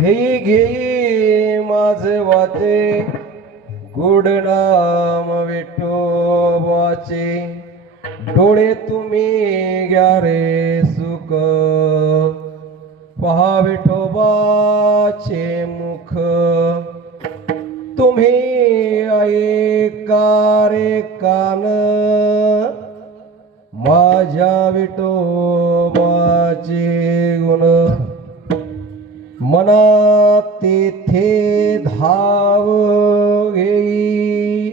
घेई घेई माझे वाचे गोड नाम विठोबाचे डोळे तुम्ही घ्या रे सुख पहा विठोबाचे मुख तुम्ही ऐका रे कान माझ्या विठोबाचे गुण मनात तेथे धाव घेई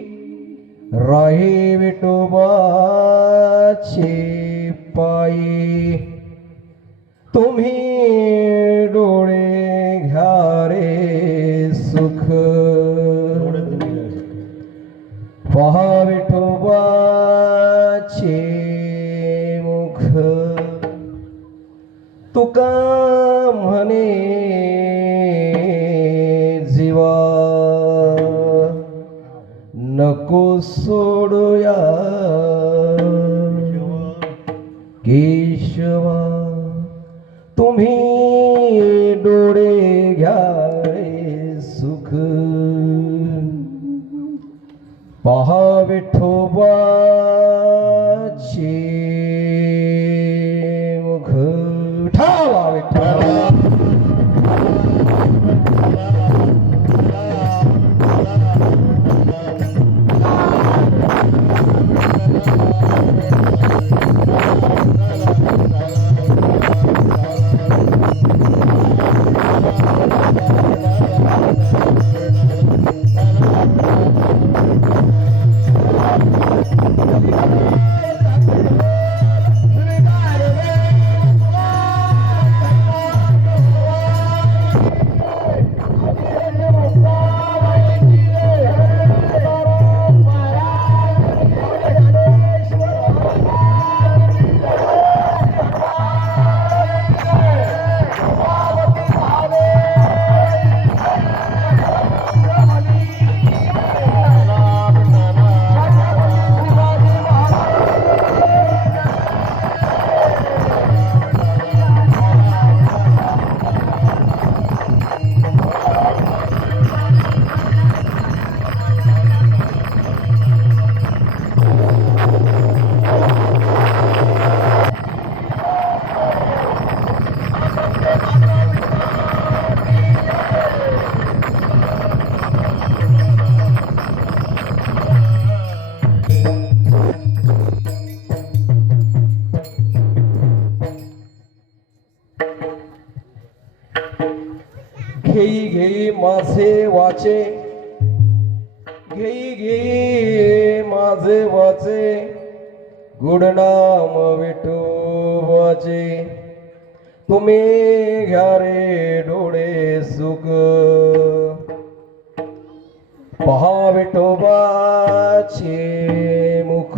राही विठोबाचे पायी तुम्ही डोळे घ्या रे सुख पहा विठोबाचे मुख तुका म्हणे जीवा नको सोडूया केशवा तुम्ही डोळे घ्या रे सुख पहा विठोबाचे मुख ठावा विठ्ठला घेई घेई माझे वाचे घेई घेई माझे वाचे गुड नाम विठोबाचे तुम्ही घ्या रे डोळे सुख पहा विठोबाचे मुख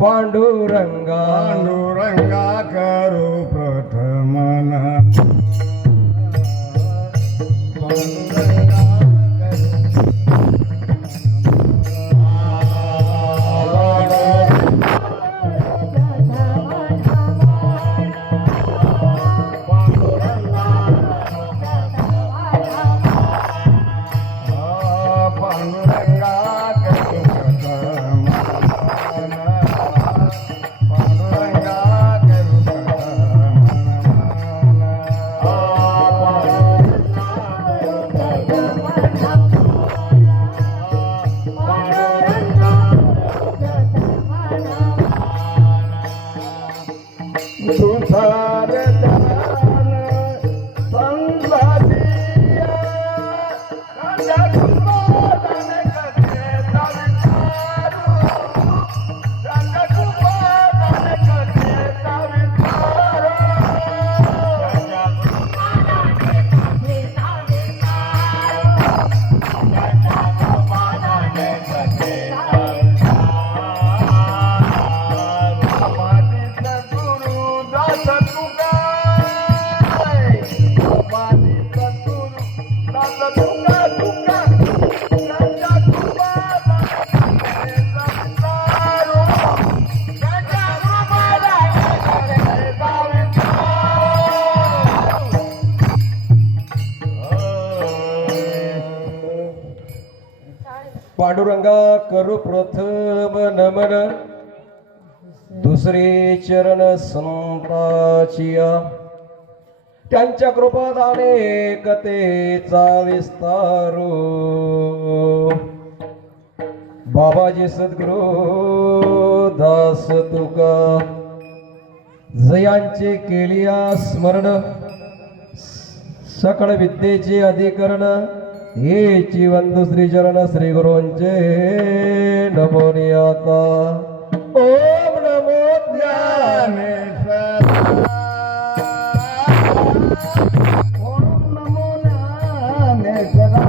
पांडुरंगा पांडुरंगा करू प्रथम पांडुरंगा पांडुरंगा करू प्रथम नमन दुसरे चरण संताचिया त्यांच्या कृपादाने कथेचा विस्तारू बाबाजी सद्गुरु दास तुका जयांचे केलिया स्मरण सकळ विद्येचे अधिकरण हेची वंदू श्री चरण श्री गुरूंचे नमोनी आता ओम नमो ज्ञानेश्वर ओम नमो ज्ञानेश्वरा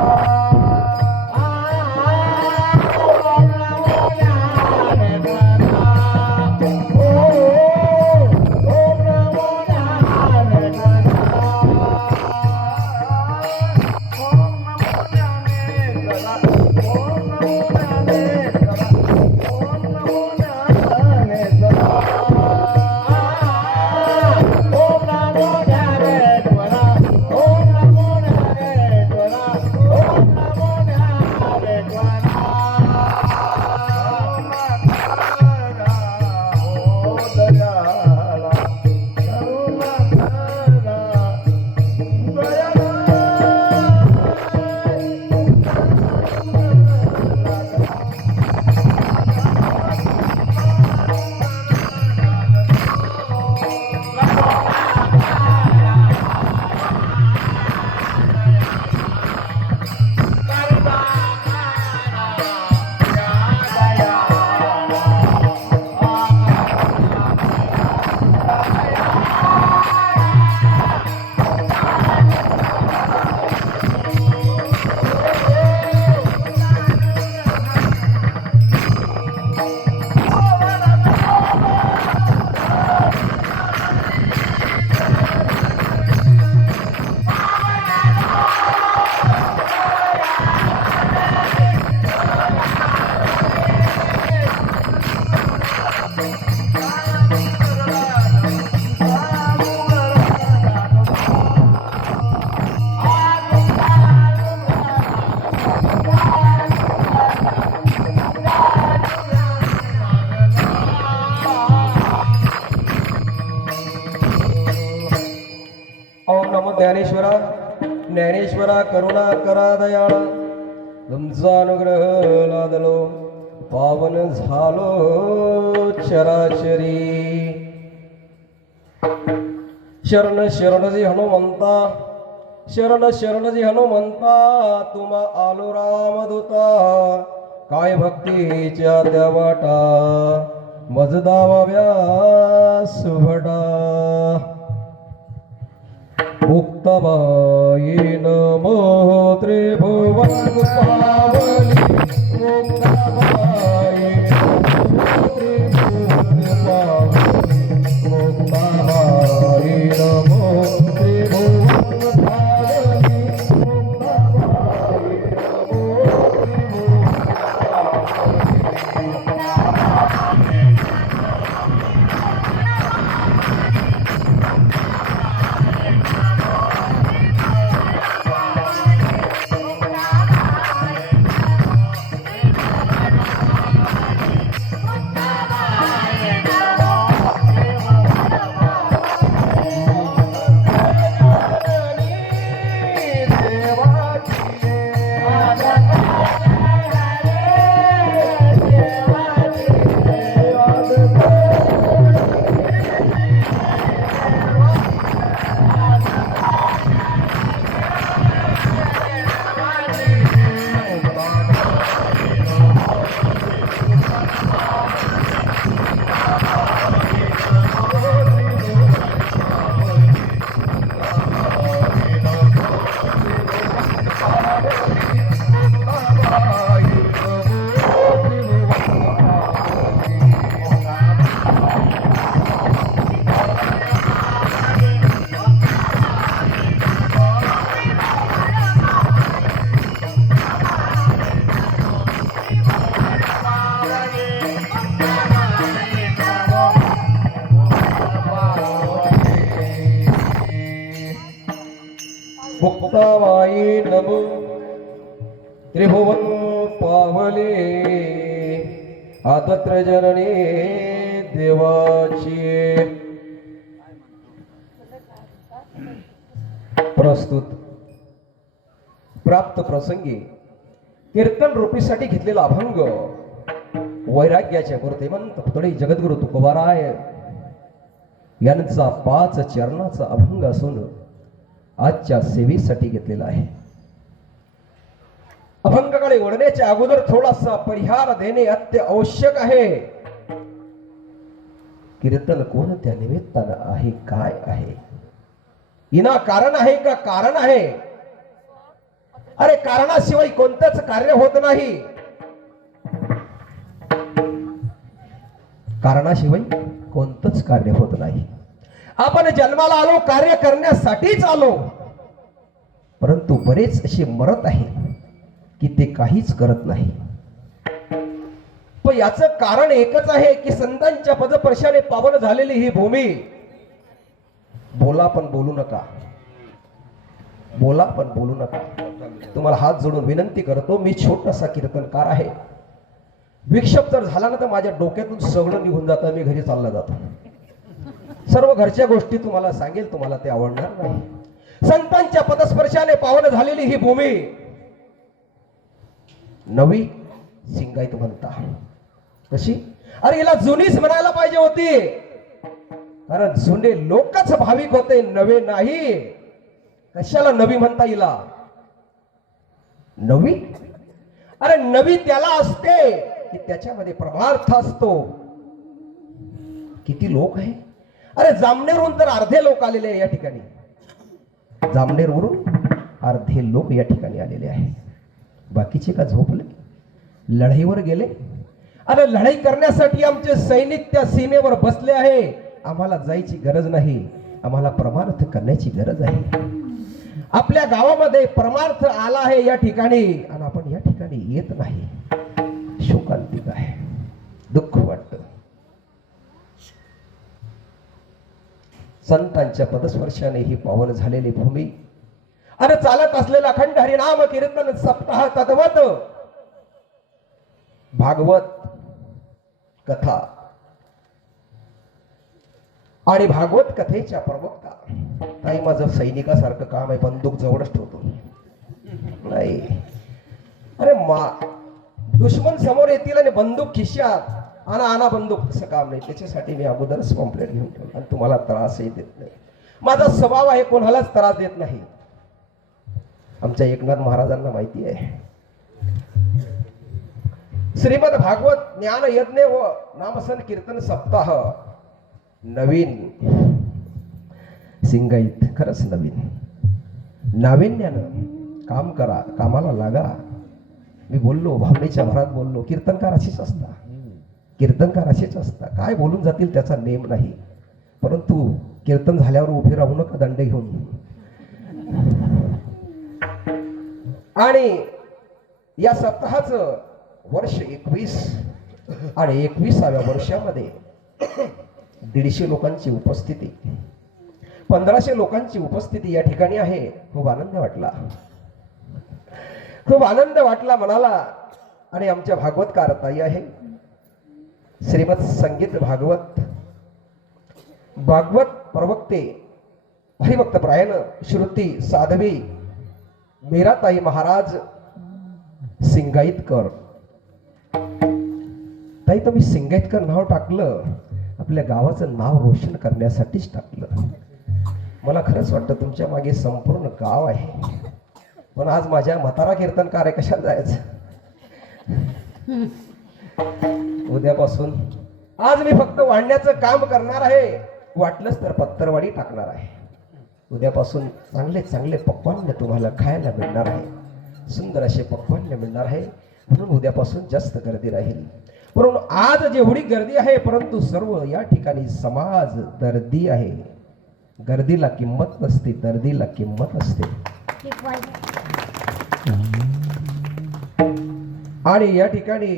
ज्ञानेश्वरा ज्ञानेश्वरा करुणा करा दयाळा तुमचा अनुग्रह लादलो पावन झालो चराचरी शरण शरणजी हनुमंता शरण शरणजी हनुमंता तुम्हा आलो रामदूता काय भक्तीच्या त्या वाटा मजदाव्या सुभटा मुक्ताबाई नमो त्रिभुवन पावनी मुक्ताबाई नमो त्रिभुवन पावनी मुक्ताबाई नमो त्रिभुवन पावनी मुक्ताबाई मुक्ताबाई नमो त्रिभुवन पावले आदत्र जननी देवाची प्रस्तुत प्राप्त प्रसंगी कीर्तन रूपीसाठी घेतलेला अभंग वैराग्याच्या गुरुदेवंत पुतळे जगद्गुरु तुकोबाराय यांचा 5 चरणाचा अभंग असून आजच्या सेवेसाठी घेतलेला आहे. अभंगाकडे वळण्याच्या अगोदर थोडासा परिहार देणे अत्यावश्यक आहे. कीर्तन कोणत्या निमित्तानं आहे, काय आहे, इना कारण आहे का कारण आहे? अरे कारणाशिवाय कोणतंच कार्य होत नाही. कारणाशिवाय कोणतंच कार्य होत नाही. आपण जन्माला आलो कार्य करण्यासाठीच आलो, परंतु बरेच असे मरत आहे की ते काहीच करत नाही. पण याचं कारण एकच आहे की संतांच्या पदस्पर्शाने पावन झालेली ही भूमी. बोला पण बोलू नका, बोला पण बोलू नका. तुम्हाला हात जोडून विनंती करतो, मी छोटासा कीर्तनकार आहे. विक्षेप जर झाला ना तर माझ्या डोक्यातून सगळं निघून जातं, मी घरी चालला जातो. सर्व घरच्या गोष्टी तुम्हाला सांगेल, तुम्हाला ते आवडणार नाही. संतांच्या पदस्पर्शाने पावन झालेली ही भूमी नवी सिंगाईत म्हणता. कशी? अरे हिला जुनीच म्हणायला पाहिजे होती, कारण जुने लोकच भाविक होते, नवे नाही. कशाला नवी म्हणता हिला? नवी? अरे नवी त्याला असते की त्याच्यामध्ये परमार्थ असतो. किती लोक आहे? अरे जामनेरवरून तर अर्धे लोक आलेले आहे या ठिकाणी. जामनेरवरून अर्धे लोक या ठिकाणी आलेले आहे. बाकीचे का झोपले, लढाईवर गेले? अरे लढाई करण्यासाठी आमचे सैनिक त्या सीमेवर बसले आहे. आम्हाला जायची गरज नाही, आम्हाला परमार्थ करण्याची गरज आहे. आपल्या गावामध्ये परमार्थ आला आहे या ठिकाणी आणि आपण या ठिकाणी येत नाही. शोकांतिक आहे, दुःख वाटत. संतांच्या पदस्पर्शाने ही पावन झालेली भूमी आणि चालत असलेला अखंड हरिनाम कीर्तन सप्ताह तद्वत भागवत कथा आणि भागवत कथेच्या प्रवक्ता. काही माझं सैनिकासारखं काम आहे, बंदूक जवळच ठेवतो नाही. अरे दुश्मन समोर येतील आणि बंदूक खिशात आणा बंदूक, तसं काम नाही. त्याच्यासाठी मी अगोदरच कॉम्प्लेट घेऊन ठेवलं आणि तुम्हाला त्रासही देत नाही. माझा स्वभाव आहे, कोणालाच त्रास देत नाही. आमच्या एकनाथ महाराजांना माहिती आहे. श्रीमद भागवत ज्ञान यज्ञ व नामसन कीर्तन सप्ताह नवीन सिंगाईत, खरंच नवीन नाविन्यानं काम करा, कामाला लागा. मी बोललो, भावनेच्या भरात बोललो. कीर्तनकार असेच असता, कीर्तनकार असेच असता. काय बोलून जातील त्याचा नेम नाही, परंतु कीर्तन झाल्यावर उभे राहू नका दंड घेऊन. आणि या सप्ताहाचं वर्ष 21 आणि 21व्या वर्षामध्ये 150 लोकांची उपस्थिती, 1500 लोकांची उपस्थिती या ठिकाणी आहे. खूप आनंद वाटला, खूप आनंद वाटला मनाला. आणि आमच्या भागवतकार ताई आहे, श्रीमद संगीत भागवत प्रवक्ते हरिभक्त प्रायण श्रुती साधवी मीराताई महाराज सिंगाईतकर. ताई तुम्ही सिंगाईतकर नाव टाकलं, आपल्या गावाचं नाव रोशन करण्यासाठीच टाकलं. मला खरंच वाटतं तुमच्या मागे संपूर्ण गाव आहे, पण आज माझ्या म्हातारा कीर्तनकार आहे, कशाला जायचं? उद्यापासून आज मी फक्त वाढण्याचं काम करणार आहे, वाटलंच तर पत्तरवाडी टाकणार आहे. उद्यापासून चांगले चांगले पक्वान्न तुम्हाला खायला मिळणार आहे, सुंदर असे पक्वान्न मिळणार आहे. म्हणून उद्यापासून जास्त गर्दी राहील. परंतु आज जेवढी गर्दी आहे, परंतु सर्व या ठिकाणी समाज दर्दी आहे. गर्दीला किंमत नसते, दर्दीला किंमत असते. आणि या ठिकाणी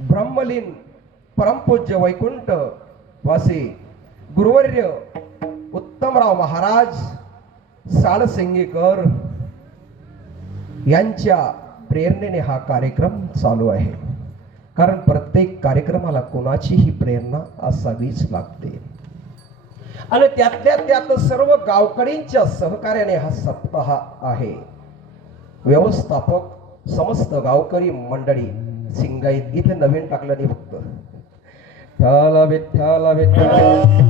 ब्रह्मलीन परमपूज्य वैकुंठ वासी गुरुवर्य उत्तमराव महाराज साळसिंगेकर यांच्या प्रेरणेने हा कार्यक्रम चालू आहे. कारण प्रत्येक कार्यक्रमाला कोणाचीही प्रेरणा असावीच लागते आणि त्यातल्या त्यात सर्व गावकरींच्या सहकार्याने हा सप्ताह आहे. व्यवस्थापक समस्त गावकरी मंडळी सिंगाईत इथे नवीन टाकलं नाही फक्त विठ्ठल विठ्ठल विठ्ठल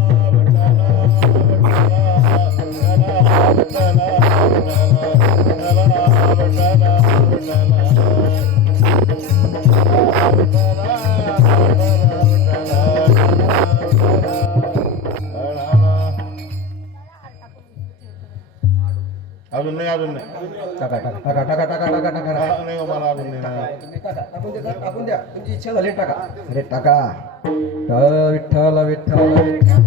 अजून नाही टाका टाका टाका टाका टाका टाका टाका नाही हो, मला अजून नाही. तुम्ही टाका टाकून द्या तुमची इच्छा झाली टाका अरे टाका विठ्ठल विठ्ठल विठ्ठल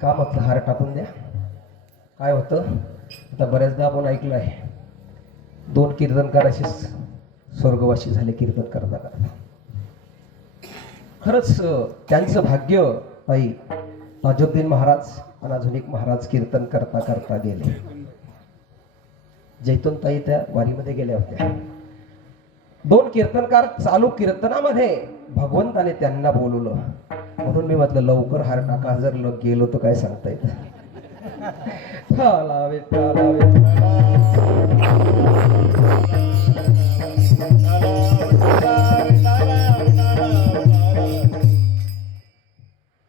का म्हटलं हार टाकून द्या. काय होतं आता बऱ्याचदा आपण ऐकलं आहे 2 कीर्तनकार असे स्वर्गवासी झाले कीर्तन करता करता. खरंच त्यांचं भाग्य ताई ताजुद्दीन महाराज आणि अजून एक महाराज कीर्तन करता करता गेले. जैतून ताई त्या वारीमध्ये गेल्या होत्या. 2 कीर्तनकार चालू कीर्तनामध्ये भगवंताने त्यांना बोलवलं म्हणून मी म्हटलं लवकर हार टाका जर गेलो तर काय सांगता येत.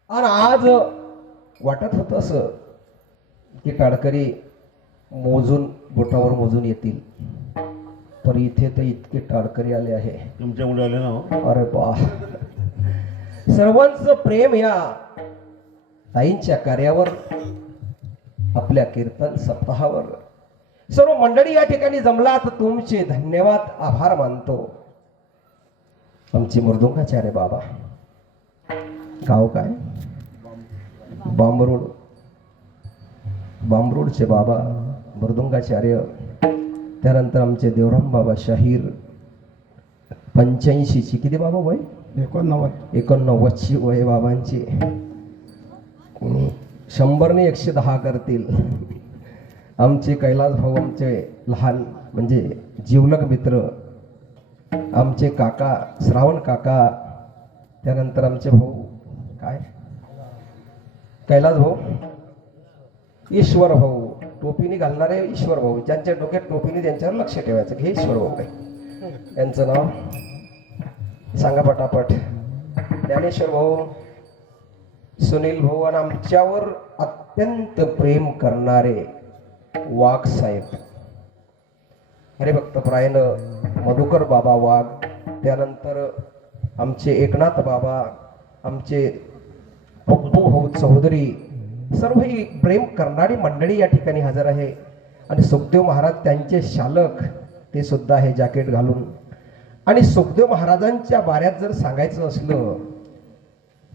आणि आज वाटत होत असं की टाळकरी मोजून बोटावर मोजून येतील पण इथे तर इतके टाळकरी आले आहे तुमच्या मुले आले ना हो? अरे बा सर्वांचं प्रेम या ताईंच्या कार्यावर आपल्या कीर्तन सप्ताहावर सर्व मंडळी या ठिकाणी जमलात तुमचे धन्यवाद आभार मानतो. आमचे मृदुंगाचार्य बाबा गाव काय बांबरोडचे बाबा मृदुंगाचार्य त्यानंतर आमचे देवराम बाबा शाहीर 85ची किती बाबा वय 89ची वय बाबांची 100 ने 110 करतील. आमचे कैलास भाऊ आमचे लहान म्हणजे जीवलग मित्र आमचे काका श्रावण काका त्यानंतर आमचे भाऊ काय कैलास भाऊ ईश्वर भाऊ टोपीने घालणारे ईश्वर भाऊ ज्यांच्या डोक्यात टोपीने त्यांच्यावर लक्ष ठेवायचं हे ईश्वर भाऊ आहे. त्यांचं नाव सांगा पटापट. ज्ञानेश्वर भाऊ सुनील भाऊ आणि आमच्यावर अत्यंत प्रेम करणारे वाघ साहेब हरिभक्तपरायण मधुकर बाबा वाघ त्यानंतर आमचे एकनाथ बाबा आमचे पप्पू भाऊ चौधरी सर्व ही प्रेम करणारी मंडळी या ठिकाणी हजर आहे. आणि सुखदेव महाराज त्यांचे शालक ते सुद्धा आहे जॅकेट घालून. आणि सुखदेव महाराजांच्या बाऱ्यात जर सांगायचं असलं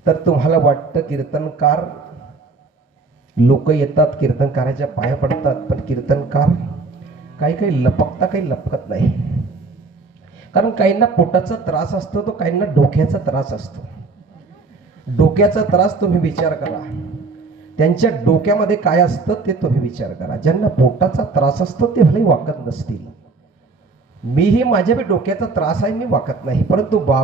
तर तुम्हाला वाटतं कीर्तनकार लोक येतात कीर्तनकाराच्या पाया पडतात पण कीर्तनकार काही काही लपकता काही लपकत नाही. कारण काहींना पोटाचा त्रास असतो तो काहींना डोक्याचा त्रास असतो. डोक्याचा त्रास तुम्ही विचार करा त्यांच्या डोक्यामध्ये काय असतं ते तुम्ही विचार करा. ज्यांना पोटाचा त्रास असतो ते भले वाकत नसतील मीही माझ्या बी डोक्याचा त्रास आहे, मी वाकत नाही, परंतु